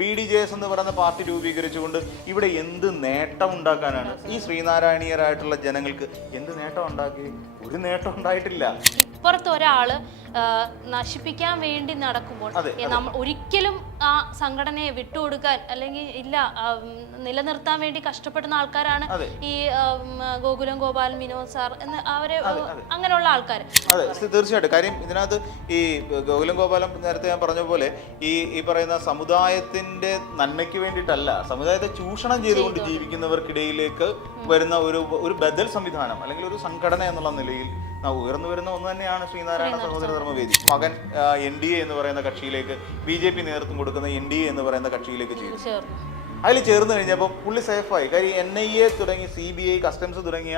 B D J S എന്ന് പറയുന്ന party രൂപീകരിച്ചുകൊണ്ട് ഇവിടെ എന്ത് നേട്ടം ഉണ്ടാക്കാനാണ്? ഈ ശ്രീനാരായണീയരായിട്ടുള്ള ജനങ്ങൾക്ക് എന്ത് നേട്ടം ഉണ്ടാക്കി? ഒരു നേട്ടം ഉണ്ടായിട്ടില്ല. ഇപ്പുറത്ത് ഒരാൾ നശിപ്പിക്കാൻ വേണ്ടി നടക്കുമ്പോൾ ഒരിക്കലും ആ സംഘടനയെ വിട്ടുകൊടുക്കാൻ അല്ലെങ്കിൽ ഇല്ല നിലനിർത്താൻ വേണ്ടി കഷ്ടപ്പെടുന്ന ആൾക്കാരാണ് ഈ ഗോകുലം ഗോപാലൻ വിനോദ് സാർ എന്ന് അവരെ അങ്ങനെയുള്ള ആൾക്കാർ. അതെ തീർച്ചയായിട്ടും. കാര്യം ഇതിനകത്ത് ഈ ഗോകുലം ഗോപാലം നേരത്തെ ഞാൻ പറഞ്ഞ പോലെ ഈ ഈ പറയുന്ന സമുദായത്തിന്റെ നന്മയ്ക്ക് വേണ്ടിയിട്ടല്ല സമുദായത്തെ ചൂഷണം ചെയ്തുകൊണ്ട് ജീവിക്കുന്നവർക്കിടയിലേക്ക് വരുന്ന ഒരു ഒരു ബദൽ സംവിധാനം അല്ലെങ്കിൽ ഒരു സംഘടന എന്നുള്ള നിലയിൽ ഉയർന്നു വരുന്ന ഒന്ന് തന്നെയാണ് ശ്രീനാരായണ സഹോദര ധർമ്മവേദി. മകൻ എൻ ഡി എ എന്ന് പറയുന്ന കക്ഷിയിലേക്ക് ബി ജെ പി നേതൃത്വം കൊടുക്കുന്ന എൻ ഡി എ എന്ന് പറയുന്ന കക്ഷിയിലേക്ക് ചേരും. അതിൽ ചേർന്ന് കഴിഞ്ഞപ്പോൾ പുള്ളി സേഫായി. കാര്യം എൻ ഐ എ തുടങ്ങി സി ബി ഐ കസ്റ്റംസ് തുടങ്ങിയ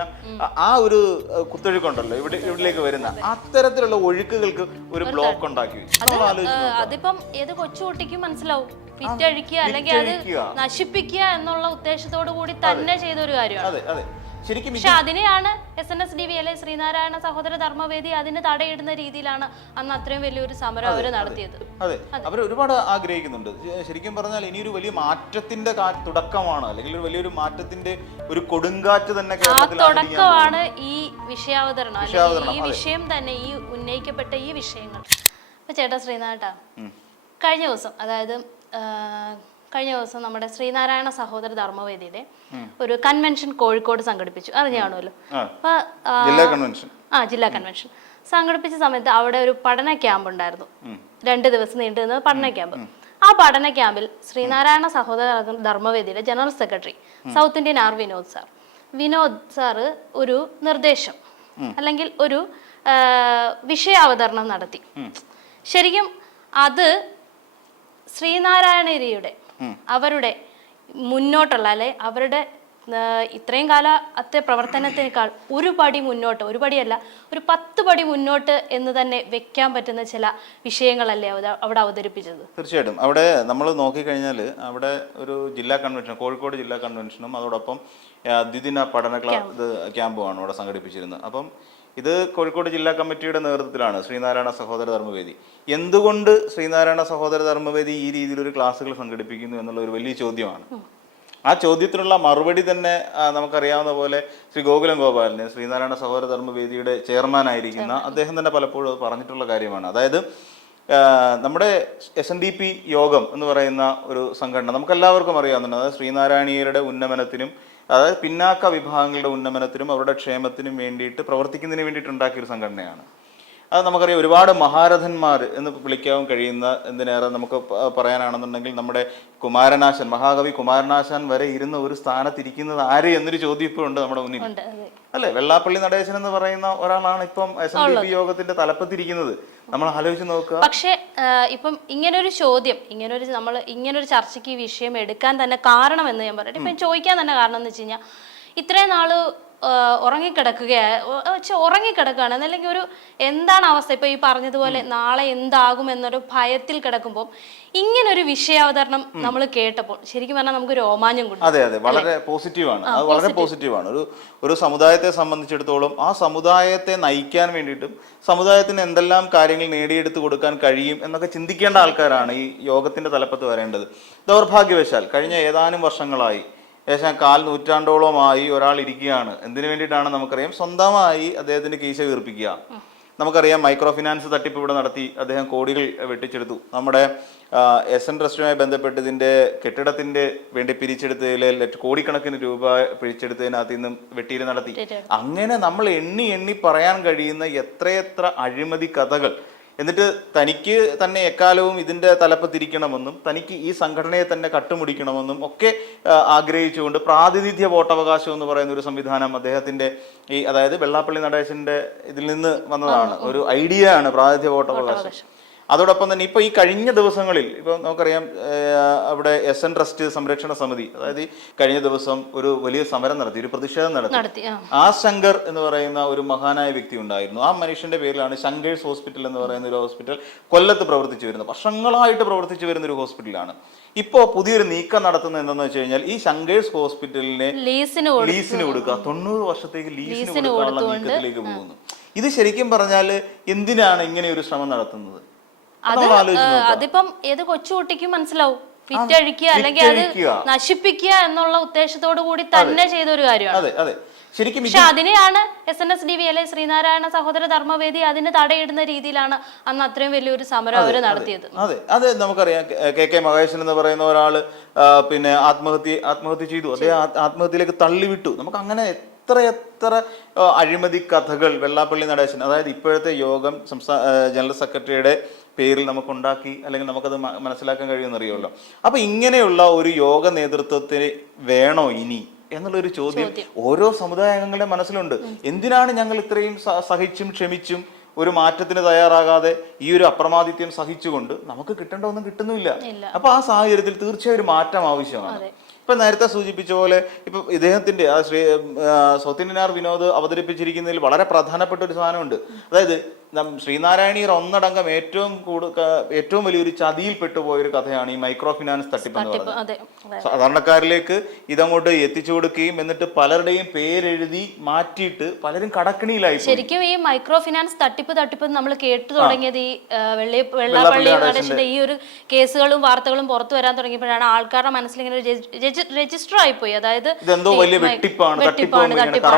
ആ- ഒരു കുത്തൊഴുക്കുണ്ടല്ലോ ഇവിടെ ഇവിടേക്ക് വരുന്ന. അത്തരത്തിലുള്ള ഒഴുക്കുകൾക്ക് ഒരു ബ്ലോക്ക് ഉണ്ടാക്കി. അതിപ്പം ഏത് കൊച്ചുകുട്ടിക്കും മനസ്സിലാവും. വിറ്റഴിക്കുക അല്ലെങ്കിൽ അത്. നശിപ്പിക്കുക എന്നുള്ള ഉദ്ദേശത്തോടു കൂടി തന്നെ ചെയ്ത ഒരു കാര്യമാണ്. അതെ അതെ. ശരിക്കും പക്ഷെ അതിനെയാണ് S N S D V അല്ലെ ശ്രീനാരായണ സഹോദര ധർമ്മവേദി അതിന് തടയിടുന്ന രീതിയിലാണ് അന്ന് അത്രയും വലിയൊരു സമരം അവർ നടത്തിയത്. അതെ. അവർ ഒരുപാട് ആഗ്രഹിക്കുന്നുണ്ട്. ശരിക്കും പറഞ്ഞാൽ ഇനിയൊരു വലിയ മാറ്റത്തിന്റെ തുടക്കമാണ്. അല്ലെങ്കിൽ ഒരു വലിയൊരു മാറ്റത്തിന്റെ ഒരു കൊടുങ്കാറ്റ് തന്നെ ആ തുടക്കമാണ് ഈ വിഷയാവതരണം. ഈ വിഷയം തന്നെ ഈ ഉന്നയിക്കപ്പെട്ട ഈ വിഷയങ്ങൾ. അപ്പൊ ചേട്ടാ ശ്രീനാഥ കഴിഞ്ഞ ദിവസം അതായത് കഴിഞ്ഞ ദിവസം നമ്മുടെ ശ്രീനാരായണ സഹോദര ധർമ്മവേദിയുടെ ഒരു കൺവെൻഷൻ കോഴിക്കോട് സംഘടിപ്പിച്ചു. അറിഞ്ഞു കാണുമല്ലോ ആ. അപ്പൊ ആ, ജില്ലാ കൺവെൻഷൻ സംഘടിപ്പിച്ച സമയത്ത് അവിടെ ഒരു പഠന ക്യാമ്പ് ഉണ്ടായിരുന്നു. രണ്ട് ദിവസം നീണ്ടു നിന്ന പഠന ക്യാമ്പ് ആ പഠന ക്യാമ്പിൽ Sreenarayana Sahodara ധർമ്മവേദിയുടെ general secretary south Indian R Vinod sir. Vinod sir ഒരു നിർദ്ദേശം അല്ലെങ്കിൽ ഒരു വിഷയ വിഷയാവതരണം നടത്തി. ശരിക്കും അത് ശ്രീനാരായണരിയുടെ അവരുടെ മുന്നോട്ടുള്ള അല്ലെ അവരുടെ ഇത്രയും കാലത്തെ പ്രവർത്തനത്തിനേക്കാൾ ഒരു പടി മുന്നോട്ട് ഒരു പടിയല്ല ഒരു പത്ത് പടി മുന്നോട്ട് എന്ന് തന്നെ വെക്കാൻ പറ്റുന്ന ചില വിഷയങ്ങളല്ലേ അവിടെ അവതരിപ്പിച്ചത്? തീർച്ചയായിട്ടും. അവിടെ നമ്മൾ നോക്കിക്കഴിഞ്ഞാൽ അവിടെ ഒരു ജില്ലാ കൺവെൻഷൻ കോഴിക്കോട് ജില്ലാ കൺവെൻഷനും അതോടൊപ്പം ദ്വിദിന പഠന ക്ലാ ഇത് ക്യാമ്പുമാണ് അവിടെ സംഘടിപ്പിച്ചിരുന്നത്. അപ്പം ഇത് കോഴിക്കോട് ജില്ലാ കമ്മിറ്റിയുടെ നേതൃത്വത്തിലാണ് ശ്രീനാരായണ സഹോദര ധർമ്മവേദി. എന്തുകൊണ്ട് ശ്രീനാരായണ സഹോദര ധർമ്മവേദി ഈ രീതിയിലൊരു ക്ലാസ്സുകൾ സംഘടിപ്പിക്കുന്നു എന്നുള്ള ഒരു വലിയ ചോദ്യമാണ്. ആ ചോദ്യത്തിനുള്ള മറുപടി തന്നെ നമുക്കറിയാവുന്ന പോലെ ശ്രീ ഗോകുലം ഗോപാലിന് ശ്രീനാരായണ സഹോദര ധർമ്മവേദിയുടെ ചെയർമാൻ ആയിരിക്കുന്ന അദ്ദേഹം തന്നെ പലപ്പോഴും അത് പറഞ്ഞിട്ടുള്ള കാര്യമാണ്. അതായത് നമ്മുടെ എസ് എൻ ഡി പി യോഗം എന്ന് പറയുന്ന ഒരു സംഘടന നമുക്കെല്ലാവർക്കും അറിയാവുന്നുണ്ട്. അതായത് ശ്രീനാരായണീയരുടെ ഉന്നമനത്തിനും അതായത് പിന്നാക്ക വിഭാഗങ്ങളുടെ ഉന്നമനത്തിനും അവരുടെ ക്ഷേമത്തിനും വേണ്ടിയിട്ട് പ്രവർത്തിക്കുന്നതിന് വേണ്ടിയിട്ട് ഉണ്ടാക്കിയ ഒരു സംഘടനയാണ്. അത് നമുക്കറിയാം ഒരുപാട് മഹാരഥന്മാർ എന്ന് വിളിക്കാൻ കഴിയുന്ന എന്തിനേറെ നമുക്ക് പറയാനാണെന്നുണ്ടെങ്കിൽ നമ്മുടെ കുമാരനാശൻ മഹാകവി കുമാരനാശാൻ വരെ ഇരുന്ന ഒരു സ്ഥാനത്തിരിക്കുന്നത് ആര് എന്നൊരു ചോദ്യം ഇപ്പോൾ ഉണ്ട് നമ്മുടെ മുന്നിൽ. അല്ലെ? വെള്ളാപ്പള്ളി നടേശൻ എന്ന് പറയുന്ന ഒരാളാണ് ഇപ്പം എസ് എൻ ഡി പി യോഗത്തിന്റെ തലപ്പത്തിരിക്കുന്നത്. നമ്മൾ ആലോചിച്ച് നോക്കുക. പക്ഷേ ഇപ്പം ഇങ്ങനൊരു ചോദ്യം ഇങ്ങനൊരു നമ്മൾ ഇങ്ങനൊരു ചർച്ചയ്ക്ക് ഈ വിഷയം എടുക്കാൻ തന്നെ കാരണം എന്ന് ഞാൻ പറയട്ടെ. ഇപ്പം ചോദിക്കാൻ തന്നെ കാരണം എന്ന് വെച്ച് കഴിഞ്ഞാൽ ഇത്രയും നാൾ ഉറങ്ങിക്കിടക്കുകയാണ് ഉറങ്ങിക്കിടക്കുകയാണ് എന്നല്ലെങ്കിൽ ഒരു എന്താണ് അവസ്ഥ? ഇപ്പൊ ഈ പറഞ്ഞതുപോലെ നാളെ എന്താകും എന്നൊരു ഭയത്തിൽ കിടക്കുമ്പോൾ ഇങ്ങനൊരു വിഷയാവതരണം നമ്മൾ കേട്ടപ്പോൾ ശരിക്കും പറഞ്ഞാൽ നമുക്ക് രോമാഞ്ചം കൊടുക്കും അതെ അതെ. വളരെ പോസിറ്റീവാണ്. അത് വളരെ പോസിറ്റീവാണ്. ഒരു ഒരു സമുദായത്തെ സംബന്ധിച്ചിടത്തോളം ആ സമുദായത്തെ നയിക്കാൻ വേണ്ടിയിട്ടും സമുദായത്തിന് എന്തെല്ലാം കാര്യങ്ങൾ നേടിയെടുത്ത് കൊടുക്കാൻ കഴിയും എന്നൊക്കെ ചിന്തിക്കേണ്ട ആൾക്കാരാണ് ഈ യോഗത്തിന്റെ തലപ്പത്ത് വരേണ്ടത്. ദൗർഭാഗ്യവശാൽ കഴിഞ്ഞ ഏതാനും വർഷങ്ങളായി ഏകദേശം കാൽ നൂറ്റാണ്ടോളമായി ഒരാൾ ഇരിക്കുകയാണ്. എന്തിനു വേണ്ടിയിട്ടാണ് നമുക്കറിയാം? സ്വന്തമായി അദ്ദേഹത്തിന്റെ കീശ വീർപ്പിക്കുക. നമുക്കറിയാം മൈക്രോ ഫിനാൻസ് തട്ടിപ്പ് ഇവിടെ നടത്തി അദ്ദേഹം കോടികൾ വെട്ടിച്ചെടുത്തു. നമ്മുടെ എസ് എൻ ട്രസ്റ്റുമായി ബന്ധപ്പെട്ട് ഇതിന്റെ കെട്ടിടത്തിന്റെ വേണ്ടി പിരിച്ചെടുത്തതിൽ കോടിക്കണക്കിന് രൂപ പിരിച്ചെടുത്തതിനകത്ത് നിന്നും വെട്ടിയിൽ നടത്തി. അങ്ങനെ നമ്മൾ എണ്ണി എണ്ണി പറയാൻ കഴിയുന്ന എത്രയെത്ര അഴിമതി കഥകൾ എന്നിട്ട് തനിക്ക് തന്നെ എക്കാലവും ഇതിന്റെ തലപ്പത്തിരിക്കണമെന്നും തനിക്ക് ഈ സംഘടനയെ തന്നെ കട്ടുമുടിക്കണമെന്നും ഒക്കെ ആഗ്രഹിച്ചുകൊണ്ട് പ്രാതിനിധ്യ വോട്ടവകാശം എന്ന് പറയുന്ന ഒരു സംവിധാനം അദ്ദേഹത്തിന്റെ ഈ അതായത് വെള്ളാപ്പള്ളി നടേശന്റെ ഇതിൽ നിന്ന് വന്നതാണ്. ഒരു ഐഡിയ ആണ് പ്രാതിനിധ്യ വോട്ടവകാശം. അതോടൊപ്പം തന്നെ ഇപ്പോൾ ഈ കഴിഞ്ഞ ദിവസങ്ങളിൽ ഇപ്പോൾ നമുക്കറിയാം അവിടെ എസ് എൻ ട്രസ്റ്റ് സംരക്ഷണ സമിതി അതായത് കഴിഞ്ഞ ദിവസം ഒരു വലിയ സമരം നടത്തി ഒരു പ്രതിഷേധം നടത്തി. ആ. ശങ്കർ എന്ന് പറയുന്ന ഒരു മഹാനായ വ്യക്തി ഉണ്ടായിരുന്നു. ആ മനുഷ്യന്റെ പേരിലാണ് ശങ്കേഴ്സ് ഹോസ്പിറ്റൽ എന്ന് പറയുന്ന ഒരു ഹോസ്പിറ്റൽ കൊല്ലത്ത് പ്രവർത്തിച്ചു വരുന്നത്. വർഷങ്ങളായിട്ട് പ്രവർത്തിച്ചു വരുന്ന ഒരു ഹോസ്പിറ്റലാണ്. ഇപ്പോൾ പുതിയൊരു നീക്കം നടത്തുന്നത് എന്താണെന്ന് വെച്ച് കഴിഞ്ഞാൽ ഈ ശങ്കേഴ്സ് ഹോസ്പിറ്റലിനെ ലീസിന് ലീസിന് കൊടുക്കുക. തൊണ്ണൂറ് വർഷത്തേക്ക് ലീസിന് കൊടുക്കാനുള്ള നീക്കത്തിലേക്ക് പോകുന്നു. ഇത് ശരിക്കും പറഞ്ഞാൽ എന്തിനാണ് ഇങ്ങനെ ഒരു ശ്രമം നടത്തുന്നത്? അത്. അതിപ്പം ഏത് കൊച്ചുകുട്ടിക്കും മനസ്സിലാവും. വിറ്റഴിക്കുക അല്ലെങ്കിൽ അത്. നശിപ്പിക്കുക എന്നുള്ള ഉദ്ദേശത്തോടു കൂടി തന്നെ ചെയ്ത ഒരു കാര്യമാണ്. അതെ ശരിക്കും പക്ഷെ അതിനെയാണ് S N S D V അല്ലെ ശ്രീനാരായണ സഹോദര ധർമ്മവേദി അതിന് തടയിടുന്ന രീതിയിലാണ് അന്ന് അത്രയും വലിയൊരു സമരം അവർ നടത്തിയത്. അതെ. അത് നമുക്കറിയാം. കെ- കെ മഹേശൻ എന്ന് പറയുന്ന ഒരാൾ പിന്നെ ആത്മഹത്യ ആത്മഹത്യ ചെയ്തു. അദ്ദേഹം ആത്മ- ആത്മഹത്യയിലേക്ക് തള്ളിവിട്ടു. നമുക്ക് അങ്ങനെ എത്ര എത്ര അഴിമതി കഥകൾ വെള്ളാപ്പള്ളി നടേശൻ അതായത് ഇപ്പോഴത്തെ യോഗം സംസ്ഥാന ജനറൽ സെക്രട്ടറിയുടെ പേരിൽ നമുക്ക് ഉണ്ടാക്കി അല്ലെങ്കിൽ നമുക്കത് മനസ്സിലാക്കാൻ കഴിയുമെന്നറിയുമല്ലോ. അപ്പൊ ഇങ്ങനെയുള്ള ഒരു യോഗ നേതൃത്വത്തിന് വേണോ ഇനി? എന്നുള്ളൊരു ചോദ്യം ഓരോ സമുദായ അംഗങ്ങളുടെ മനസ്സിലുണ്ട്. എന്തിനാണ് ഞങ്ങൾ ഇത്രയും സഹിച്ചും ക്ഷമിച്ചും ഒരു മാറ്റത്തിന് തയ്യാറാകാതെ ഈ ഒരു അപ്രമാദിത്യം സഹിച്ചുകൊണ്ട് നമുക്ക് കിട്ടേണ്ട ഒന്നും കിട്ടുന്നില്ല? അപ്പൊ ആ സാഹചര്യത്തിൽ തീർച്ചയായും ഒരു മാറ്റം ആവശ്യമാണ്. ഇപ്പൊ നേരത്തെ സൂചിപ്പിച്ച പോലെ ഇപ്പൊ ഇദ്ദേഹത്തിന്റെ ആ ശ്രീ സൗത്തിനാർ വിനോദ് അവതരിപ്പിച്ചിരിക്കുന്നതിൽ വളരെ പ്രധാനപ്പെട്ട ഒരു സാധനമുണ്ട്. അതായത് നം ശ്രീനാരായണീയർ ഒന്നടങ്കം ഏറ്റവും കൂടുതൽ ഏറ്റവും വലിയൊരു ചതിയിൽപ്പെട്ടു പെട്ടുപോയൊരു കഥയാണ് ഈ മൈക്രോ ഫിനാൻസ് തട്ടിപ്പ് എന്ന് പറയുന്നത്. സാധാരണക്കാരിലേക്ക് ഇതങ്ങോട്ട് എത്തിച്ചു കൊടുക്കുകയും എന്നിട്ട് പലരുടെയും പേരെഴുതി മാറ്റിയിട്ട് പലരും കടക്കിണിയിലായി ശരിക്കും ഈ മൈക്രോ ഫിനാൻസ് തട്ടിപ്പ് തട്ടിപ്പ് നമ്മൾ കേട്ടു തുടങ്ങിയത് ഈ വെള്ളി വെള്ളാപ്പള്ളി നടേശന്റെ ഈ ഒരു കേസുകളും വാർത്തകളും പുറത്തു വരാൻ തുടങ്ങിയപ്പോഴാണ് ആൾക്കാരുടെ മനസ്സിൽ ഇങ്ങനെ രജിസ്റ്റർ ആയിപ്പോയി. അതായത് ഇതെന്തോ വലിയ വെട്ടിപ്പാണ്, ഇപ്പൊ-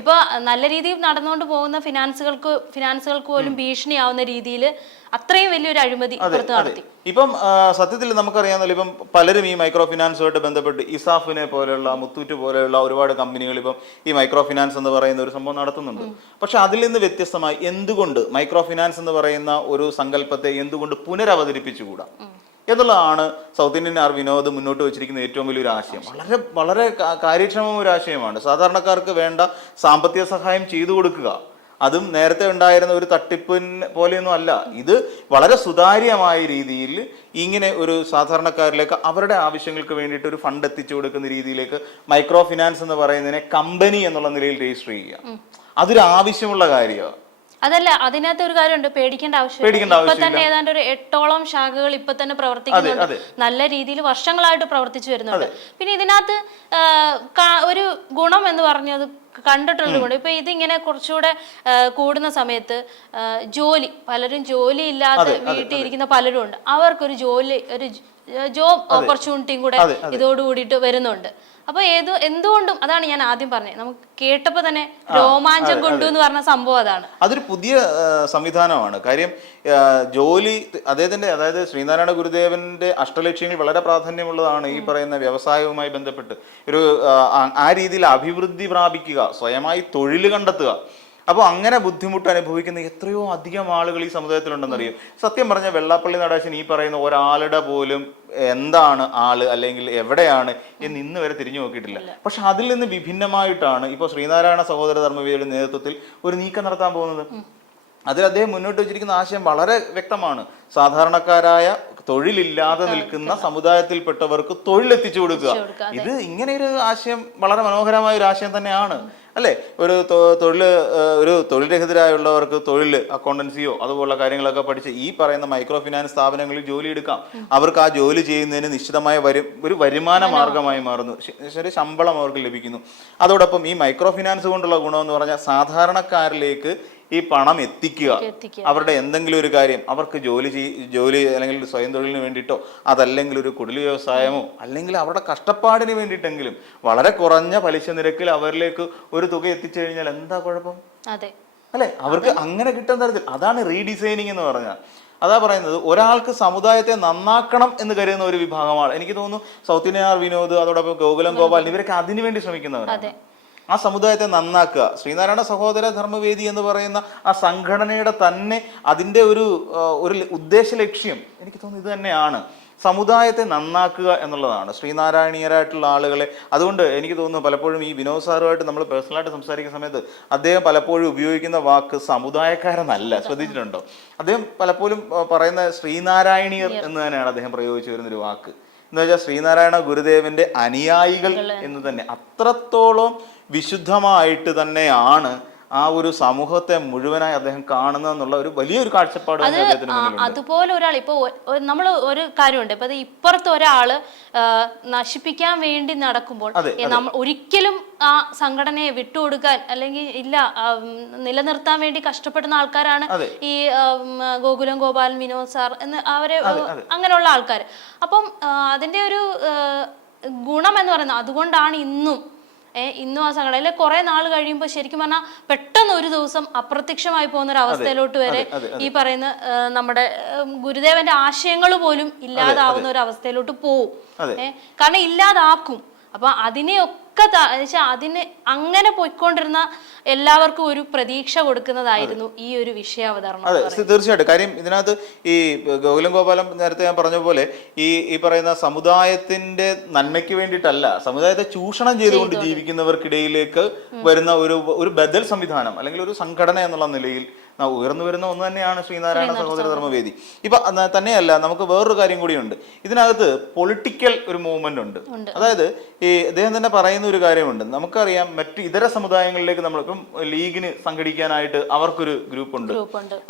ഇപ്പൊ നല്ല രീതിയിൽ നടന്നുകൊണ്ട് പോകുന്ന ഫിനാൻസുകൾക്ക് ഫിനാൻസുകൾക്ക് പോലും ഭീഷണിയാവുന്ന രീതിയിൽ അത്രയും വലിയൊരു അഴിമതി പുറത്ത് നടത്തി. ഇപ്പം സത്യത്തിൽ നമുക്കറിയാമല്ലോ ഇപ്പം പലരും ഈ മൈക്രോ ഫിനാൻസുമായിട്ട് ബന്ധപ്പെട്ട് ഇസാഫിനെ പോലെയുള്ള മുത്തൂറ്റ് പോലെയുള്ള ഒരുപാട് കമ്പനികൾ ഇപ്പം ഈ മൈക്രോ ഫിനാൻസ് എന്ന് പറയുന്ന ഒരു സംഭവം നടത്തുന്നുണ്ട്. പക്ഷെ അതിൽ നിന്ന് വ്യത്യസ്തമായി എന്തുകൊണ്ട് മൈക്രോ ഫിനാൻസ് എന്ന് പറയുന്ന ഒരു സങ്കല്പത്തെ എന്തുകൊണ്ട് പുനരവതരിപ്പിച്ചുകൂടാ? എന്നുള്ളതാണ് സൗത്ത് ഇന്ത്യൻ ആർ വിനോദ് മുന്നോട്ട് വെച്ചിരിക്കുന്ന ഏറ്റവും വലിയൊരു ആശയം. വളരെ വളരെ കാര്യക്ഷമമായ ഒരു ആശയമാണ്. സാധാരണക്കാർക്ക് വേണ്ട സാമ്പത്തിക സഹായം ചെയ്തു കൊടുക്കുക. അതും നേരത്തെ ഉണ്ടായിരുന്ന ഒരു തട്ടിപ്പിന് പോലെയൊന്നും അല്ല. ഇത് വളരെ സുതാര്യമായ രീതിയിൽ ഇങ്ങനെ ഒരു സാധാരണക്കാരിലേക്ക് അവരുടെ ആവശ്യങ്ങൾക്ക് വേണ്ടിയിട്ട് ഒരു ഫണ്ട് എത്തിച്ചു കൊടുക്കുന്ന രീതിയിലേക്ക് മൈക്രോ ഫിനാൻസ് എന്ന് പറയുന്നതിനെ കമ്പനി എന്നുള്ള നിലയിൽ രജിസ്റ്റർ ചെയ്യുക. അതൊരു ആവശ്യമുള്ള കാര്യമാണ്. അതല്ല അതിനകത്ത് ഒരു കാര്യമുണ്ട്. പേടിക്കേണ്ട ആവശ്യമില്ല. ഇപ്പൊ തന്നെ ഏതാണ്ട് ഒരു എട്ടോളം ശാഖകൾ ഇപ്പൊ തന്നെ പ്രവർത്തിക്കുന്നുണ്ട്. നല്ല രീതിയിൽ വർഷങ്ങളായിട്ട് പ്രവർത്തിച്ചു വരുന്നുണ്ട്. പിന്നെ ഇതിനകത്ത് ഒരു ഗുണം എന്ന് പറഞ്ഞത് കണ്ടിട്ടുള്ള കൊണ്ട്. ഇപ്പൊ ഇതിങ്ങനെ കുറച്ചുകൂടെ കൂടുന്ന സമയത്ത് ജോലി പലരും ജോലി ഇല്ലാതെ വീട്ടിൽ ഇരിക്കുന്ന പലരും ഉണ്ട്. അവർക്കൊരു ജോലി ഒരു ജോബ് ഓപ്പർച്യൂണിറ്റിയും കൂടെ ഇതോടുകൂടിയിട്ട് വരുന്നുണ്ട്. അപ്പൊ ഏത് എന്തുകൊണ്ടും അതാണ് ഞാൻ ആദ്യം പറഞ്ഞത് നമുക്ക് കേട്ടപ്പോ തന്നെ രോമാഞ്ചം കൊണ്ടു എന്ന് പറഞ്ഞ സംഭവം അതാണ്. അതൊരു പുതിയ സംവിധാനമാണ്. കാര്യം ജോലി അദ്ദേഹത്തിന്റെ അതായത് ശ്രീനാരായണ ഗുരുദേവന്റെ അഷ്ടലക്ഷ്യങ്ങൾ വളരെ പ്രാധാന്യമുള്ളതാണ് ഈ പറയുന്ന വ്യവസായവുമായി ബന്ധപ്പെട്ട്. ഒരു ആ രീതിയിൽ അഭിവൃദ്ധി പ്രാപിക്കുക സ്വയമായി തൊഴിൽ കണ്ടെത്തുക അപ്പോൾ അങ്ങനെ ബുദ്ധിമുട്ട് അനുഭവിക്കുന്ന എത്രയോ അധികം ആളുകൾ ഈ സമുദായത്തിലുണ്ടെന്നറിയും? സത്യം പറഞ്ഞ വെള്ളാപ്പള്ളി നടേശൻ ഈ പറയുന്ന ഒരാളുടെ പോലും എന്താണ് ആൾ അല്ലെങ്കിൽ എവിടെയാണ് എന്ന് ഇന്ന് വരെ തിരിഞ്ഞു നോക്കിയിട്ടില്ല. പക്ഷെ അതിൽ നിന്ന് വിഭിന്നമായിട്ടാണ് ഇപ്പോൾ ശ്രീനാരായണ സഹോദര ധർമ്മവേദിയുടെ നേതൃത്വത്തിൽ ഒരു നീക്കം നടത്താൻ പോകുന്നത്. അതിൽ അദ്ദേഹം മുന്നോട്ട് വെച്ചിരിക്കുന്ന ആശയം വളരെ വ്യക്തമാണ്. സാധാരണക്കാരായ തൊഴിലില്ലാതെ നിൽക്കുന്ന സമുദായത്തിൽപ്പെട്ടവർക്ക് തൊഴിലെത്തിച്ചു കൊടുക്കുക. ഇത് ഇങ്ങനെ ഒരു ആശയം വളരെ മനോഹരമായ ഒരു ആശയം തന്നെയാണ്. അല്ലെ? ഒരു തൊഴിൽ ഒരു തൊഴിൽ രഹിതരായുള്ളവർക്ക് തൊഴിൽ അക്കൗണ്ടൻസിയോ അതുപോലുള്ള കാര്യങ്ങളൊക്കെ പഠിച്ച് ഈ പറയുന്ന മൈക്രോ ഫിനാൻസ് സ്ഥാപനങ്ങളിൽ ജോലി എടുക്കാം. അവർക്ക് ആ ജോലി ചെയ്യുന്നതിന് നിശ്ചിതമായ വരു ഒരു വരുമാന മാർഗമായി മാറുന്നു. ശരി ഒരു ശമ്പളം അവർക്ക് ലഭിക്കുന്നു. അതോടൊപ്പം ഈ മൈക്രോ ഫിനാൻസ് കൊണ്ടുള്ള ഗുണമെന്ന് പറഞ്ഞാൽ സാധാരണക്കാരിലേക്ക് ഈ പണം എത്തിക്കുക. അവരുടെ എന്തെങ്കിലും ഒരു കാര്യം അവർക്ക് ജോലി ചെയ് ജോലി അല്ലെങ്കിൽ സ്വയം തൊഴിലിന് വേണ്ടിയിട്ടോ അതല്ലെങ്കിൽ ഒരു കുടിൽ വ്യവസായമോ അല്ലെങ്കിൽ അവരുടെ കഷ്ടപ്പാടിന് വേണ്ടിയിട്ടെങ്കിലും വളരെ കുറഞ്ഞ പലിശ നിരക്കിൽ അവരിലേക്ക് ഒരു തുക എത്തിച്ചു കഴിഞ്ഞാൽ എന്താ കുഴപ്പം? അതെ. അല്ലെ? അവർക്ക് അങ്ങനെ കിട്ടുന്ന തരത്തിൽ അതാണ് റീഡിസൈനിങ് എന്ന് പറഞ്ഞാൽ. അതാ പറയുന്നത് ഒരാൾക്ക് സമുദായത്തെ നന്നാക്കണം എന്ന് കരുതുന്ന ഒരു വിഭാഗമാണ്. എനിക്ക് തോന്നുന്നു സൗത്ത് ഇന്ത്യൻ ആർ വിനോദ് അതോടൊപ്പം ഗോകുലം ഗോപാൽ ഇവരൊക്കെ അതിനു വേണ്ടി ശ്രമിക്കുന്നവരാണ് ആ സമുദായത്തെ നന്നാക്കുക. ശ്രീനാരായണ സഹോദര ധർമ്മവേദി എന്ന് പറയുന്ന ആ സംഘടനയുടെ തന്നെ അതിന്റെ ഒരു ഒരു ഉദ്ദേശ ലക്ഷ്യം എനിക്ക് തോന്നുന്നു ഇത് തന്നെയാണ്. സമുദായത്തെ നന്നാക്കുക എന്നുള്ളതാണ്. ശ്രീനാരായണീയരായിട്ടുള്ള ആളുകളെ അതുകൊണ്ട് എനിക്ക് തോന്നുന്നു പലപ്പോഴും ഈ വിനോദ് സാറുമായിട്ട് നമ്മൾ പേഴ്സണലായിട്ട് സംസാരിക്കുന്ന സമയത്ത് അദ്ദേഹം പലപ്പോഴും ഉപയോഗിക്കുന്ന വാക്ക് സമുദായക്കാരെന്നല്ല. ശ്രദ്ധിച്ചിട്ടുണ്ടോ? അദ്ദേഹം പലപ്പോഴും പറയുന്ന ശ്രീനാരായണീയർ. എന്ന് തന്നെയാണ് അദ്ദേഹം പ്രയോഗിച്ചു വരുന്നൊരു വാക്ക്. എന്ന് വെച്ചാൽ ശ്രീനാരായണ ഗുരുദേവന്റെ അനുയായികൾ. എന്ന് തന്നെ. അത്രത്തോളം വിശുദ്ധമായിട്ട് തന്നെയാണ് ആ ഒരു സമൂഹത്തെ മുഴുവനായി അദ്ദേഹം കാണുന്നത് എന്നുള്ള ഒരു വലിയൊരു കാഴ്ചപ്പാട് അതുപോലെ ഒരാൾ ഇപ്പൊ നമ്മൾ ഒരു കാര്യമുണ്ട്. ഇപ്പൊ ഇപ്പുറത്ത് ഒരാൾ നശിപ്പിക്കാൻ വേണ്ടി നടക്കുമ്പോൾ നമ്മൾ ഒരിക്കലും ആ സംഘടനയെ വിട്ടുകൊടുക്കാൻ അല്ലെങ്കിൽ ഇല്ല നിലനിർത്താൻ വേണ്ടി കഷ്ടപ്പെടുന്ന ആൾക്കാരാണ് ഈ ഗോകുലം ഗോപാലൻ വിനോദ് സാർ എന്ന് അവരെ അങ്ങനെയുള്ള ആൾക്കാർ അപ്പം അതിന്റെ ഒരു ഗുണം എന്ന് പറയുന്നത് അതുകൊണ്ടാണ് ഇന്നും ഇന്നും ആ അല്ലെ കുറെ നാൾ കഴിയുമ്പോൾ ശരിക്കും പറഞ്ഞാൽ പെട്ടെന്ന് ഒരു ദിവസം അപ്രത്യക്ഷമായി പോകുന്ന ഒരു അവസ്ഥയിലോട്ട് വരെ ഈ പറയുന്ന നമ്മുടെ ഗുരുദേവന്റെ ആശയങ്ങൾ പോലും ഇല്ലാതാവുന്ന ഒരു അവസ്ഥയിലോട്ട് പോവും. ഏഹ് കാരണം ഇല്ലാതാക്കും. അപ്പൊ അതിനെയൊക്കെ എന്നുവെച്ചാ അതിന് അങ്ങനെ പോയിക്കൊണ്ടിരുന്ന എല്ലാവർക്കും ഒരു പ്രതീക്ഷ കൊടുക്കുന്നതായിരുന്നു ഈ ഒരു വിഷയാവതരണം അതെ തീർച്ചയായിട്ടും. കാര്യം ഇതിനകത്ത് ഈ ഗോകുലം ഗോപാലം നേരത്തെ ഞാൻ പറഞ്ഞ പോലെ ഈ ഈ പറയുന്ന സമുദായത്തിന്റെ നന്മയ്ക്ക് വേണ്ടിയിട്ടല്ല സമുദായത്തെ ചൂഷണം ചെയ്തുകൊണ്ട് ജീവിക്കുന്നവർക്കിടയിലേക്ക് വരുന്ന ഒരു ഒരു ബദൽ സംവിധാനം അല്ലെങ്കിൽ ഒരു സംഘടന എന്നുള്ള നിലയിൽ ഉയർന്നു വരുന്ന ഒന്ന് തന്നെയാണ് ശ്രീനാരായണ സഹോദര ധർമ്മവേദി. ഇപ്പൊ തന്നെയല്ല നമുക്ക് വേറൊരു കാര്യം കൂടിയുണ്ട്. ഇതിനകത്ത് പൊളിറ്റിക്കൽ ഒരു മൂവ്മെന്റ് ഉണ്ട്. അതായത് ഈ അദ്ദേഹം തന്നെ പറയുന്ന ഒരു കാര്യമുണ്ട്. നമുക്കറിയാം മറ്റ് ഇതര സമുദായങ്ങളിലേക്ക് നമ്മൾ ഇപ്പം ലീഗിന് സംഘടിക്കാനായിട്ട് അവർക്കൊരു ഗ്രൂപ്പ് ഉണ്ട്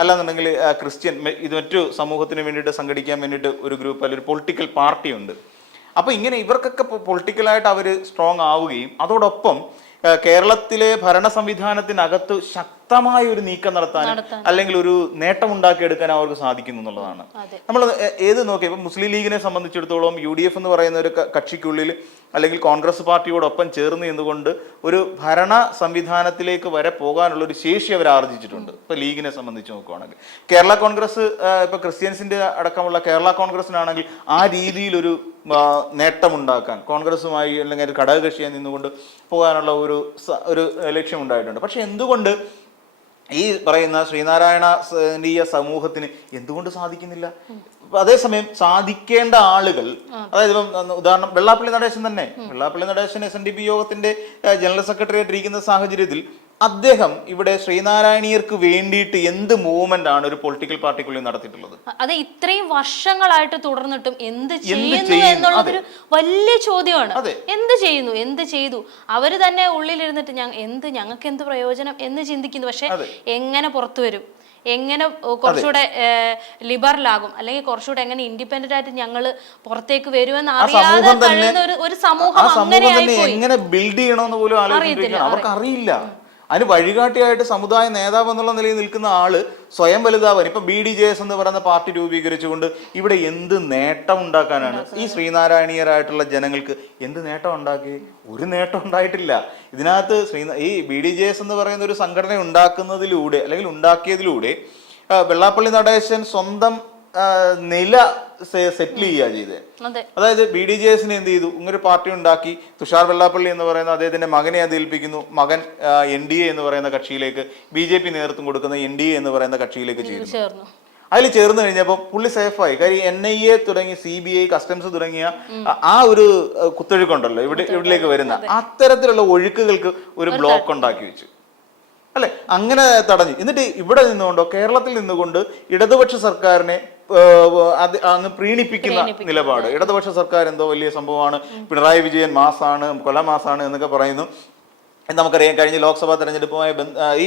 അല്ലാന്നുണ്ടെങ്കിൽ ക്രിസ്ത്യൻ ഇത് മറ്റു സമൂഹത്തിന് വേണ്ടിയിട്ട് സംഘടിക്കാൻ വേണ്ടിയിട്ട് ഒരു ഗ്രൂപ്പ് അല്ലെങ്കിൽ ഒരു പൊളിറ്റിക്കൽ പാർട്ടി ഉണ്ട്. അപ്പൊ ഇങ്ങനെ ഇവർക്കൊക്കെ പൊളിറ്റിക്കലായിട്ട് അവർ സ്ട്രോങ് ആവുകയും അതോടൊപ്പം കേരളത്തിലെ ഭരണ സംവിധാനത്തിനകത്ത് ശക്തമായ ഒരു നീക്കം നടത്താൻ അല്ലെങ്കിൽ ഒരു നേട്ടം ഉണ്ടാക്കിയെടുക്കാൻ അവർക്ക് സാധിക്കുന്നു എന്നുള്ളതാണ്. നമ്മൾ ഏത് നോക്കി ഇപ്പം മുസ്ലിം ലീഗിനെ സംബന്ധിച്ചിടത്തോളം യു ഡി എഫ് എന്ന് പറയുന്ന ഒരു കക്ഷിക്കുള്ളിൽ അല്ലെങ്കിൽ കോൺഗ്രസ് പാർട്ടിയോടൊപ്പം ചേർന്ന് നിന്നുകൊണ്ട് ഒരു ഭരണ സംവിധാനത്തിലേക്ക് വരെ പോകാനുള്ള ഒരു ശേഷി അവർ ആർജിച്ചിട്ടുണ്ട്. ഇപ്പൊ ലീഗിനെ സംബന്ധിച്ച് നോക്കുകയാണെങ്കിൽ കേരള കോൺഗ്രസ് ഇപ്പൊ ക്രിസ്ത്യൻസിന്റെ അടക്കമുള്ള കേരള കോൺഗ്രസിനാണെങ്കിൽ ആ രീതിയിലൊരു നേട്ടമുണ്ടാക്കാൻ കോൺഗ്രസുമായി അല്ലെങ്കിൽ ഒരു ഘടകകക്ഷിയായി നിന്നുകൊണ്ട് പോകാനുള്ള ഒരു ഒരു ഒരു ലക്ഷ്യമുണ്ടായിട്ടുണ്ട്. പക്ഷെ എന്തുകൊണ്ട് ഈ പറയുന്ന ശ്രീനാരായണ സേനീയ സമൂഹത്തിന് എന്തുകൊണ്ട് സാധിക്കുന്നില്ല? അതേസമയം സാധിക്കേണ്ട ആളുകൾ അതായത് ഇപ്പം ഉദാഹരണം വെള്ളാപ്പള്ളി നടേശൻ തന്നെ. Vellappally Natesan S N D P യോഗത്തിന്റെ ജനറൽ സെക്രട്ടറി ആയിട്ടിരിക്കുന്ന സാഹചര്യത്തിൽ അദ്ദേഹം ഇവിടെ ശ്രീനാരായണീയർക്ക് വേണ്ടിയിട്ട് എന്ത് മൂവ്മെന്റ് ആണ് ഒരു പൊളിറ്റിക്കൽ പാർട്ടിക്കുള്ളിൽ നടത്തിയിട്ടുള്ളത്? അതെ ഇത്രയും വർഷങ്ങളായിട്ട് തുടർന്നിട്ടും എന്ത് ചെയ്യുന്നു? എന്നുള്ളതൊരു വലിയ ചോദ്യമാണ്. എന്ത് ചെയ്യുന്നു? എന്ത് ചെയ്തു? അവർ തന്നെ ഉള്ളിലിരുന്നിട്ട് ഞാൻ എന്ത് ഞങ്ങൾക്ക് എന്ത് പ്രയോജനം എന്ന് ചിന്തിക്കുന്നു. പക്ഷെ എങ്ങനെ പുറത്തു വരും? എങ്ങനെ കുറച്ചുകൂടെ ലിബറലാകും അല്ലെങ്കിൽ കുറച്ചുകൂടെ എങ്ങനെ ഇൻഡിപെൻഡന്റ് ആയിട്ട് ഞങ്ങൾ പുറത്തേക്ക് വരുമെന്ന് അറിയാതെ കഴിയുന്ന ഒരു സമൂഹം സമൂഹം അങ്ങനെയായി പോയി. എങ്ങനെ ബിൽഡ് ചെയ്യണമെന്ന് പോലും അറിയത്തില്ല അവർക്ക് അറിയില്ല അതിന് വഴികാട്ടിയായിട്ട് സമുദായ നേതാവ് എന്നുള്ള നിലയിൽ നിൽക്കുന്ന ആൾ സ്വയം വലുതാവാൻ ഇപ്പൊ ബി ഡി ജെ എസ് എന്ന് പറയുന്ന പാർട്ടി രൂപീകരിച്ചുകൊണ്ട് ഇവിടെ എന്ത് നേട്ടം ഉണ്ടാക്കാനാണ്? ഈ ശ്രീനാരായണീയരായിട്ടുള്ള ജനങ്ങൾക്ക് എന്ത് നേട്ടം ഉണ്ടാക്കി? ഒരു നേട്ടം ഉണ്ടായിട്ടില്ല. ഇതിനകത്ത് ശ്രീ ഈ ബി ഡി ജെ എസ് എന്ന് പറയുന്ന ഒരു സംഘടന ഉണ്ടാക്കുന്നതിലൂടെ അല്ലെങ്കിൽ ഉണ്ടാക്കിയതിലൂടെ വെള്ളാപ്പള്ളി നടേശൻ സ്വന്തം നില സെറ്റിൽ ചെയ്യുക ചെയ്തത് അതെ. അതായത് ബി ഡി ജെ എസിന് എന്ത് ചെയ്തു? ഇങ്ങനൊരു പാർട്ടി ഉണ്ടാക്കി. തുഷാർ വെള്ളാപ്പള്ളി എന്ന് പറയുന്ന അദ്ദേഹത്തിന്റെ മകനെ അത് ഏൽപ്പിക്കുന്നു മകൻ എൻ ഡി എ എന്ന് പറയുന്ന കക്ഷിയിലേക്ക് ബി ജെ പി നേതൃത്വം കൊടുക്കുന്ന എൻ ഡി എ എന്ന് പറയുന്ന കക്ഷിയിലേക്ക് ചേരുന്നു. ചേർന്നു. അതിൽ ചേർന്ന് കഴിഞ്ഞപ്പോൾ പുള്ളി സേഫായി. കാര്യം എൻ ഐ എ തുടങ്ങി സി ബി ഐ കസ്റ്റംസ് തുടങ്ങിയ ആ- ഒരു കുത്തൊഴുക്കുണ്ടല്ലോ ഇവിടെ ഇവിടേക്ക് വരുന്ന. അത്തരത്തിലുള്ള ഒഴുക്കുകൾക്ക് ഒരു ബ്ലോക്ക് ഉണ്ടാക്കി വെച്ചു. അല്ലെ? അങ്ങനെ തടഞ്ഞു. എന്നിട്ട് ഇവിടെ നിന്നുകൊണ്ടോ കേരളത്തിൽ നിന്നുകൊണ്ട് ഇടതുപക്ഷ സർക്കാരിനെ അത് അങ്ങ് പ്രീണിപ്പിക്കുന്ന നിലപാട്. ഇടതുപക്ഷ സർക്കാർ എന്തോ വലിയ സംഭവമാണ്. പിണറായി വിജയൻ മാസാണ് കൊലമാസാണ് എന്നൊക്കെ പറയുന്നു. നമുക്കറിയാം. കഴിഞ്ഞ ലോക്സഭാ തെരഞ്ഞെടുപ്പുമായി ഈ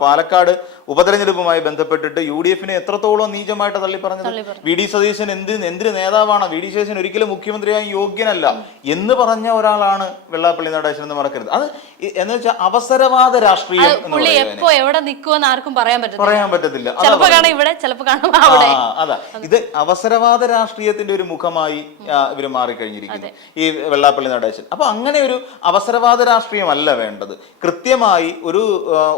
പാലക്കാട് ഉപതെരഞ്ഞെടുപ്പുമായി ബന്ധപ്പെട്ടിട്ട് യു ഡി എഫിനെ എത്രത്തോളം നീചമായിട്ട് തള്ളി പറഞ്ഞത് വി ഡി സതീശൻ എന്ത് എന്തിന് നേതാവാണ്? വി ഡി സതീശൻ ഒരിക്കലും മുഖ്യമന്ത്രിയായി യോഗ്യനല്ല. എന്ന് പറഞ്ഞ ഒരാളാണ് വെള്ളാപ്പള്ളി നടേശൻ എന്ന് മറക്കരുത്. അത് എന്ന് വെച്ചാൽ അവസരവാദ രാഷ്ട്രീയം എപ്പോ എവിടെ നിൽക്കുമെന്ന് ആർക്കും പറയാൻ പറ്റത്തില്ല. പറയാൻ പറ്റത്തില്ല. ഇവിടെ അതാ. ഇത് അവസരവാദ രാഷ്ട്രീയത്തിന്റെ ഒരു മുഖമായി ഇവർ മാറിക്കഴിഞ്ഞിരിക്കുന്നു. ഈ വെള്ളാപ്പള്ളി നടേശൻ. അപ്പൊ അങ്ങനെ ഒരു അവസരവാദ രാഷ്ട്രീയമല്ല വേണ്ടത് കൃത്യമായി ഒരു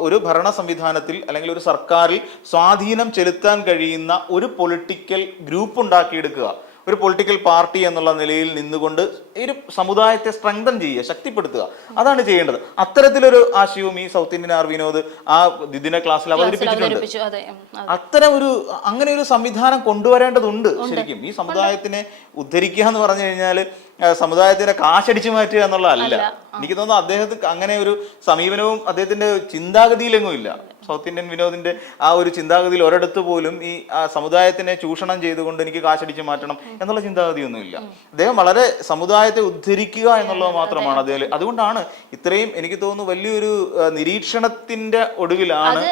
ഒരു ഭരണ സംവിധാനത്തിൽ അല്ലെങ്കിൽ ഒരു സർക്കാരിൽ സ്വാധീനം ചെലുത്താൻ കഴിയുന്ന ഒരു പൊളിറ്റിക്കൽ ഗ്രൂപ്പ് ഉണ്ടാക്കിയെടുക്കുക. ഒരു പൊളിറ്റിക്കൽ പാർട്ടി എന്നുള്ള നിലയിൽ നിന്നുകൊണ്ട് ഒരു സമുദായത്തെ സ്ട്രെങ്തൻ ചെയ്യുക ശക്തിപ്പെടുത്തുക. അതാണ് ചെയ്യേണ്ടത്. അത്തരത്തിലൊരു ആശയവും ഈ സൗത്ത് ഇന്ത്യൻ ആർ വിനോദ് ആ ദിദിന ക്ലാസ്സിൽ അവതരിപ്പിച്ചിട്ടുണ്ട്. അത്തരം ഒരു അങ്ങനെ ഒരു സംവിധാനം കൊണ്ടുവരേണ്ടതുണ്ട് ശരിക്കും. ഈ സമുദായത്തിനെ ഉദ്ധരിക്കുക എന്ന് പറഞ്ഞു കഴിഞ്ഞാൽ സമുദായത്തിനെ കാശടിച്ചു മാറ്റുക എന്നുള്ളതല്ല. എനിക്ക് തോന്നുന്നു അദ്ദേഹത്തിന് അങ്ങനെ ഒരു സമീപനവും അദ്ദേഹത്തിന്റെ ചിന്താഗതിയിലെങ്ങും ഇല്ല. സൗത്ത് ഇന്ത്യൻ വിനോദിന്റെ ആ ഒരു ചിന്താഗതിയിൽ ഒരിടത്ത് പോലും ഈ സമുദായത്തിനെ ചൂഷണം ചെയ്തുകൊണ്ട് എനിക്ക് കാശടിച്ചു മാറ്റണം എന്നുള്ള ചിന്താഗതിയൊന്നുമില്ല അദ്ദേഹം വളരെ സമുദായത്തെ ഉദ്ധരിക്കുക എന്നുള്ളത് മാത്രമാണ് അദ്ദേഹം. അതുകൊണ്ടാണ് ഇത്രയും എനിക്ക് തോന്നുന്നു വലിയൊരു നിരീക്ഷണത്തിന്റെ ഒടുവിലാണ്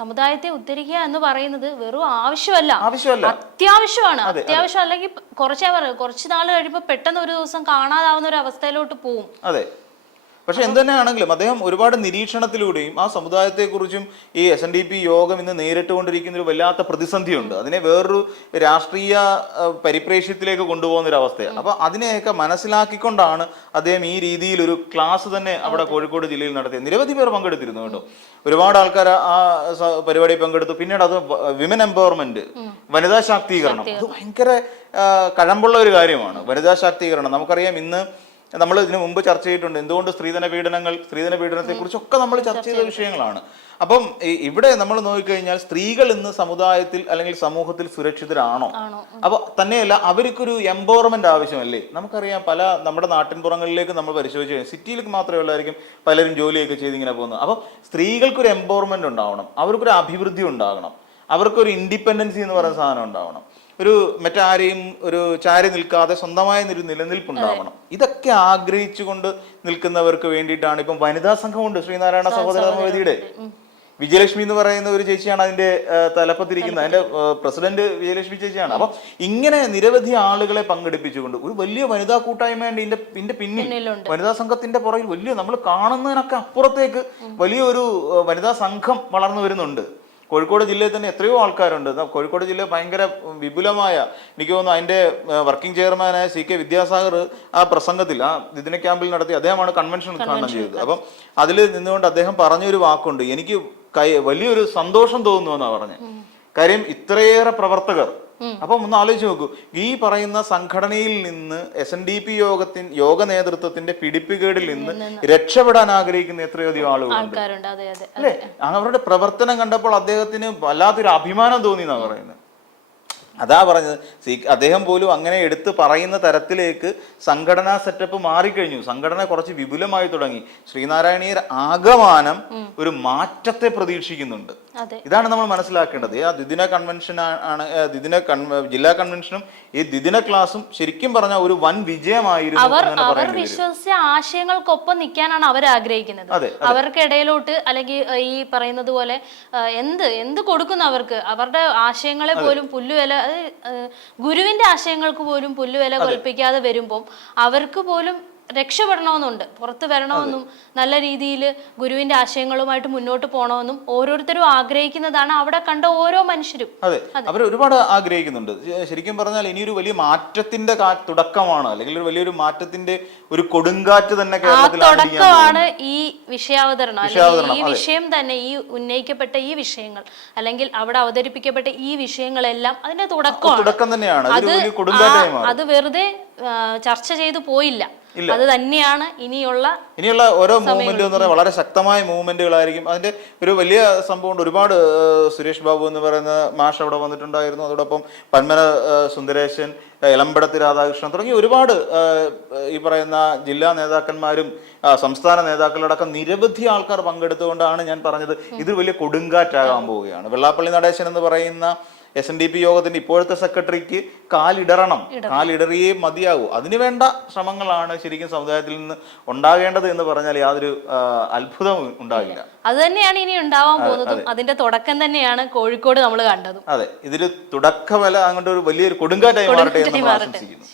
സമുദായത്തെ ഉദ്ധരിക്കുക എന്ന് പറയുന്നത് വെറും ആവശ്യമല്ല. ആവശ്യമല്ല. അത്യാവശ്യമാണ്. അത്യാവശ്യം അല്ലെങ്കിൽ കുറച്ചേ പറയൂ. കുറച്ച് നാൾ കഴിയുമ്പോൾ പെട്ടെന്ന് ഒരു ദിവസം കാണാതാവുന്ന ഒരു അവസ്ഥയിലോട്ട് പോവും. അതെ. പക്ഷെ എന്തുതന്നെയാണെങ്കിലും അദ്ദേഹം ഒരുപാട് നിരീക്ഷണത്തിലൂടെയും ആ സമുദായത്തെക്കുറിച്ചും ഈ എസ് എൻ ഡി പി യോഗം ഇന്ന് നേരിട്ടുകൊണ്ടിരിക്കുന്ന ഒരു വല്ലാത്ത പ്രതിസന്ധിയുണ്ട്. അതിനെ വേറൊരു രാഷ്ട്രീയ പരിപ്രേക്ഷ്യത്തിലേക്ക് കൊണ്ടുപോകുന്ന ഒരു അവസ്ഥയാണ് അപ്പൊ അതിനെയൊക്കെ മനസ്സിലാക്കിക്കൊണ്ടാണ് അദ്ദേഹം ഈ രീതിയിൽ ഒരു ക്ലാസ് തന്നെ അവിടെ കോഴിക്കോട് ജില്ലയിൽ നടത്തിയത്. നിരവധി പേർ പങ്കെടുത്തിരുന്നു കേട്ടോ. ഒരുപാട് ആൾക്കാർ ആ പരിപാടി പങ്കെടുത്തു. പിന്നീട് അത് വിമൻ എംപവർമെന്റ് വനിതാ ശാക്തീകരണം. അത് ഭയങ്കര കഴമ്പുള്ള ഒരു കാര്യമാണ്. വനിതാ ശാക്തീകരണം. നമുക്കറിയാം ഇന്ന് നമ്മൾ ഇതിനു മുമ്പ് ചർച്ച ചെയ്തിട്ടുണ്ട്. എന്തുകൊണ്ട് സ്ത്രീധന പീഡനങ്ങൾ സ്ത്രീധന പീഡനത്തെ കുറിച്ചൊക്കെ നമ്മൾ ചർച്ച ചെയ്ത വിഷയങ്ങളാണ്. അപ്പം ഇവിടെ നമ്മൾ നോക്കിക്കഴിഞ്ഞാൽ സ്ത്രീകൾ ഇന്ന് സമുദായത്തിൽ അല്ലെങ്കിൽ സമൂഹത്തിൽ സുരക്ഷിതരാണോ? അപ്പൊ തന്നെയല്ല അവർക്കൊരു എംപവർമെന്റ് ആവശ്യമല്ലേ? നമുക്കറിയാം പല നമ്മുടെ നാട്ടിൻപുറങ്ങളിലേക്ക് നമ്മൾ പരിശോധിച്ച് കഴിഞ്ഞാൽ സിറ്റിയിലേക്ക് മാത്രമേ ഉള്ളായിരിക്കും പലരും ജോലിയൊക്കെ ചെയ്ത് ഇങ്ങനെ പോകുന്നത്. അപ്പൊ സ്ത്രീകൾക്കൊരു എംപവർമെന്റ് ഉണ്ടാവണം. അവർക്കൊരു അഭിവൃദ്ധി ഉണ്ടാകണം. അവർക്കൊരു ഇൻഡിപെൻഡൻസി എന്ന് പറയുന്ന സാധനം ഉണ്ടാവണം. ഒരു മറ്റാരെയും ഒരു ചാരി നിൽക്കാതെ സ്വന്തമായ ഒരു നിലനിൽപ്പ് ഉണ്ടാവണം ഇതൊക്കെ ആഗ്രഹിച്ചുകൊണ്ട് നിൽക്കുന്നവർക്ക് വേണ്ടിയിട്ടാണ് ഇപ്പം വനിതാ സംഘമുണ്ട് ശ്രീനാരായണ സഹോദര സമിതിയുടെ. വിജയലക്ഷ്മി എന്ന് പറയുന്ന ഒരു ചേച്ചിയാണ് അതിന്റെ തലപ്പത്തിരിക്കുന്നത്. അതിന്റെ പ്രസിഡന്റ് വിജയലക്ഷ്മി ചേച്ചിയാണ്. അപ്പൊ ഇങ്ങനെ നിരവധി ആളുകളെ പങ്കെടുപ്പിച്ചുകൊണ്ട് ഒരു വലിയ വനിതാ കൂട്ടായ്മയുണ്ട് ഇതിന്റെ ഇതിന്റെ പിന്നിൽ. വനിതാ സംഘത്തിന്റെ പുറകിൽ വലിയ നമ്മൾ കാണുന്നതിനൊക്കെ അപ്പുറത്തേക്ക് വലിയൊരു വനിതാ സംഘം വളർന്നു വരുന്നുണ്ട്. കോഴിക്കോട് ജില്ലയിൽ തന്നെ എത്രയോ ആൾക്കാരുണ്ട്. കോഴിക്കോട് ജില്ല ഭയങ്കര വിപുലമായ എനിക്ക് തോന്നുന്നു അതിന്റെ വർക്കിംഗ് ചെയർമാനായ സി കെ വിദ്യാസാഗർ ആ പ്രസംഗത്തിൽ ആ ദിദിന ക്യാമ്പിൽ നടത്തി അദ്ദേഹമാണ് കൺവെൻഷൻ ഉദ്ഘാടനം ചെയ്തത്. അപ്പം അതിൽ നിന്നുകൊണ്ട് അദ്ദേഹം പറഞ്ഞൊരു വാക്കുണ്ട്. എനിക്ക് കൈ വലിയൊരു സന്തോഷം തോന്നുന്നു എന്നാണ് പറഞ്ഞത്. കാര്യം ഇത്രയേറെ പ്രവർത്തകർ അപ്പം ഒന്ന് ആലോചിച്ച് നോക്കൂ. ഈ പറയുന്ന സംഘടനയിൽ നിന്ന് എസ് എൻ ഡി പി യോഗത്തിൻ യോഗ നേതൃത്വത്തിന്റെ പിടിപ്പുകേടിൽ നിന്ന് രക്ഷപ്പെടാൻ ആഗ്രഹിക്കുന്ന എത്രയോ അധികം ആളുകളുണ്ട് അല്ലെ? അവരുടെ പ്രവർത്തനം കണ്ടപ്പോൾ അദ്ദേഹത്തിന് വല്ലാത്തൊരു അഭിമാനം തോന്നി എന്നാ പറയുന്നത്. അതാ പറഞ്ഞത്. സി അദ്ദേഹം പോലും അങ്ങനെ എടുത്ത് പറയുന്ന തരത്തിലേക്ക് സംഘടനാ സെറ്റപ്പ് മാറിക്കഴിഞ്ഞു. സംഘടന കുറച്ച് വിപുലമായി തുടങ്ങി. ശ്രീനാരായണീയർ ആകമാനം ഒരു മാറ്റത്തെ പ്രതീക്ഷിക്കുന്നുണ്ട്. ഇതാണ് നമ്മൾ മനസ്സിലാക്കേണ്ടത്. ആ ദ്വിദിന കൺവെൻഷൻ ആണ് ദ്വിദിന ജില്ലാ കൺവെൻഷനും ഈ ദ്വിദിന ക്ലാസും ശരിക്കും പറഞ്ഞ ഒരു വൻ വിജയമായിരുന്നു അവർ അവർ വിശ്വസിച്ച ആശയങ്ങൾക്കൊപ്പം നിൽക്കാനാണ് അവർ ആഗ്രഹിക്കുന്നത്. അവർക്കിടയിലോട്ട് അല്ലെങ്കിൽ ഈ പറയുന്നത് പോലെ എന്ത് എന്ത് കൊടുക്കുന്നു അവർക്ക്? അവരുടെ ആശയങ്ങളെ പോലും പുല്ലുവില ഗുരുവിന്റെ ആശയങ്ങൾക്ക് പോലും പുല്ലുവില കൽപ്പിക്കാതെ വരുമ്പോൾ അവർക്ക് പോലും രക്ഷപ്പെടണമെന്നുണ്ട്. പുറത്ത് വരണമെന്നും നല്ല രീതിയിൽ ഗുരുവിന്റെ ആശയങ്ങളുമായിട്ട് മുന്നോട്ട് പോകണമെന്നും ഓരോരുത്തരും ആഗ്രഹിക്കുന്നതാണ് അവിടെ കണ്ട ഓരോ മനുഷ്യരും. അതെ. അവർ ഒരുപാട് ആഗ്രഹിക്കുന്നുണ്ട്. ശരിക്കും പറഞ്ഞാൽ ഇനിയൊരു വലിയ മാറ്റത്തിന്റെ തുടക്കമാണ്. അല്ലെങ്കിൽ ഒരു വലിയൊരു മാറ്റത്തിന്റെ ഒരു കൊടുങ്കാറ്റ് തന്നെ തുടക്കമാണ് ഈ വിഷയാവതരണം. അല്ലെങ്കിൽ ഈ വിഷയം തന്നെ ഈ ഉന്നയിക്കപ്പെട്ട ഈ വിഷയങ്ങൾ അല്ലെങ്കിൽ അവിടെ അവതരിപ്പിക്കപ്പെട്ട ഈ വിഷയങ്ങളെല്ലാം അതിന്റെ തുടക്കമാണ്. തുടക്കം തന്നെയാണ്. അത് വെറുതെ ചർച്ച ചെയ്തു പോയില്ല. അത് തന്നെയാണ് ഇനിയുള്ള ഇനിയുള്ള ഓരോ മൂവ്മെന്റ് എന്ന് പറയുന്നത് വളരെ ശക്തമായ മൂവ്മെന്റുകളായിരിക്കും അതിന്റെ ഒരു വലിയ സംഭവമുണ്ട് ഒരുപാട് സുരേഷ് ബാബു എന്ന് പറയുന്ന മാഷ് അവിടെ വന്നിട്ടുണ്ടായിരുന്നു. അതോടൊപ്പം പന്മന സുന്ദരേശൻ എലമ്പടത്തി രാധാകൃഷ്ണൻ തുടങ്ങി ഒരുപാട് ഈ പറയുന്ന ജില്ലാ നേതാക്കന്മാരും സംസ്ഥാന നേതാക്കളടക്കം നിരവധി ആൾക്കാർ പങ്കെടുത്തുകൊണ്ടാണ് ഞാൻ പറഞ്ഞത്. ഇത് വലിയ കൊടുങ്കാറ്റാകാൻ പോവുകയാണ്. വെള്ളാപ്പള്ളി നടേശൻ എന്ന് പറയുന്ന എസ് എൻ ഡി പി യോഗത്തിന്റെ ഇപ്പോഴത്തെ സെക്രട്ടറിക്ക് കാലിടറണം. കാലിടറിയേ മതിയാകൂ അതിനുവേണ്ട ശ്രമങ്ങളാണ് ശരിക്കും സമുദായത്തിൽ നിന്ന് ഉണ്ടാകേണ്ടത് എന്ന് പറഞ്ഞാൽ യാതൊരു അത്ഭുതം അത്ഭുതവും ഉണ്ടാകില്ല അത് തന്നെയാണ് ഇനി ഉണ്ടാവാൻ പോകുന്നതും. അതിന്റെ തുടക്കം തന്നെയാണ് കോഴിക്കോട് നമ്മൾ കണ്ടതും. അതെ. ഇതിൽ തുടക്കമല്ല അങ്ങോട്ട് ഒരു വലിയൊരു കൊടുങ്കാറ്റായി മാറട്ടെ എന്ന് ആശംസിക്കുന്നു.